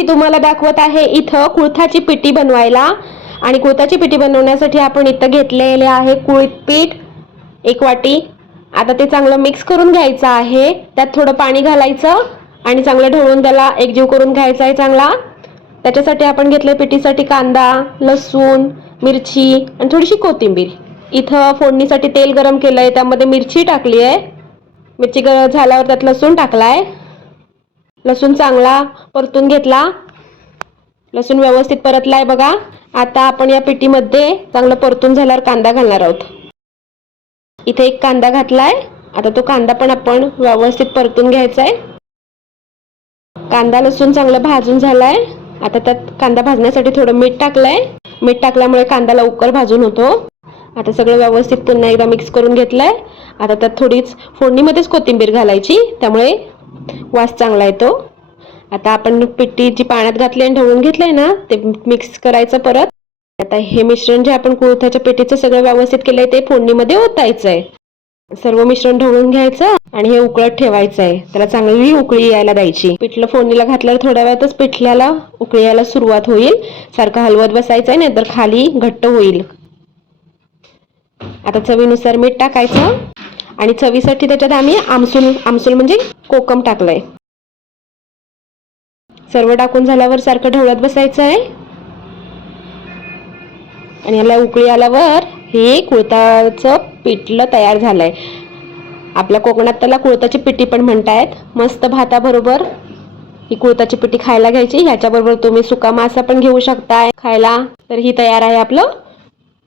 मी तुम्हाला दाखवत आहे इथं कुळथाची पिठी बनवायला. आणि कुळथाची पिठी बनवण्यासाठी आपण इथं घेतलेले आहे कुळीत पीठ एक वाटी. आता ते चांगलं मिक्स करून घ्यायचं आहे. त्यात थोडं पाणी घालायचं आणि चांगलं ढवळून त्याला एकजीव करून घ्यायचा आहे चांगला. त्याच्यासाठी आपण घेतलं पिठीसाठी कांदा लसूण मिरची आणि थोडीशी कोथिंबीर. इथं फोडणीसाठी तेल गरम केलं आहे त्यामध्ये मिरची टाकली आहे मिरची गरम झाल्यावर त्यात लसूण टाकलाय. लसूण चांगला परतून घेतला. लसूण व्यवस्थित परतलाय बघा. आता आपण या पिठीमध्ये चांगलं परतून झाल्यावर कांदा घालणार आहोत. इथे एक कांदा घातलाय. आता तो कांदा पण आपण व्यवस्थित परतून घ्यायचा आहे. कांदा लसूण चांगलं भाजून झालाय. आता त्यात कांदा भाजण्यासाठी थोडं मीठ टाकलंय. मीठ टाकल्यामुळे कांदा लवकर भाजून होतो. आता सगळं व्यवस्थित पुन्हा एकदा मिक्स करून घेतलंय. आता त्यात थोडीच फोडणीमध्येच कोथिंबीर घालायची. त्यामुळे वास चांगला येतो. आता आपण पिठी जी पाण्यात घातली आणि ढवळून घेतलंय ना ते मिक्स करायचं परत. आता हे मिश्रण जे आपण कुळथाच्या पेटीचं सगळं व्यवस्थित केलंय ते फोडणीमध्ये ओतायचं आहे सर्व मिश्रण ढवळून घ्यायचं आणि हे उकळत ठेवायचं आहे त्याला चांगली उकळी यायला द्यायची. पिठलं फोडणीला घातल्यावर थोड्या वेळातच पिठल्याला उकळी यायला सुरुवात होईल. सारखं हलवत बसायचं आहे नाहीतर खाली घट्ट होईल. आता चवीनुसार मीठ टाकायचं. आणि चवीसाठी त्याच्यात आम्ही आमसूल आमसूल म्हणजे कोकम टाकलंय. सर्व टाकून झाल्यावर सारखं ढवळत बसायचं आहे. आणि याला उकळी आल्यावर हे कुळताचं पिठलं तयार झालंय. आपल्या कोकणात त्याला कुळताची पिठी पण म्हणतायत. मस्त भाताबरोबर ही कुळताची पिठी खायला घ्यायची. ह्याच्याबरोबर तुम्ही सुका मासा पण घेऊ शकताय. खायला तर ही तयार आहे आपलं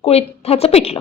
कुळिथाचं पिठलं.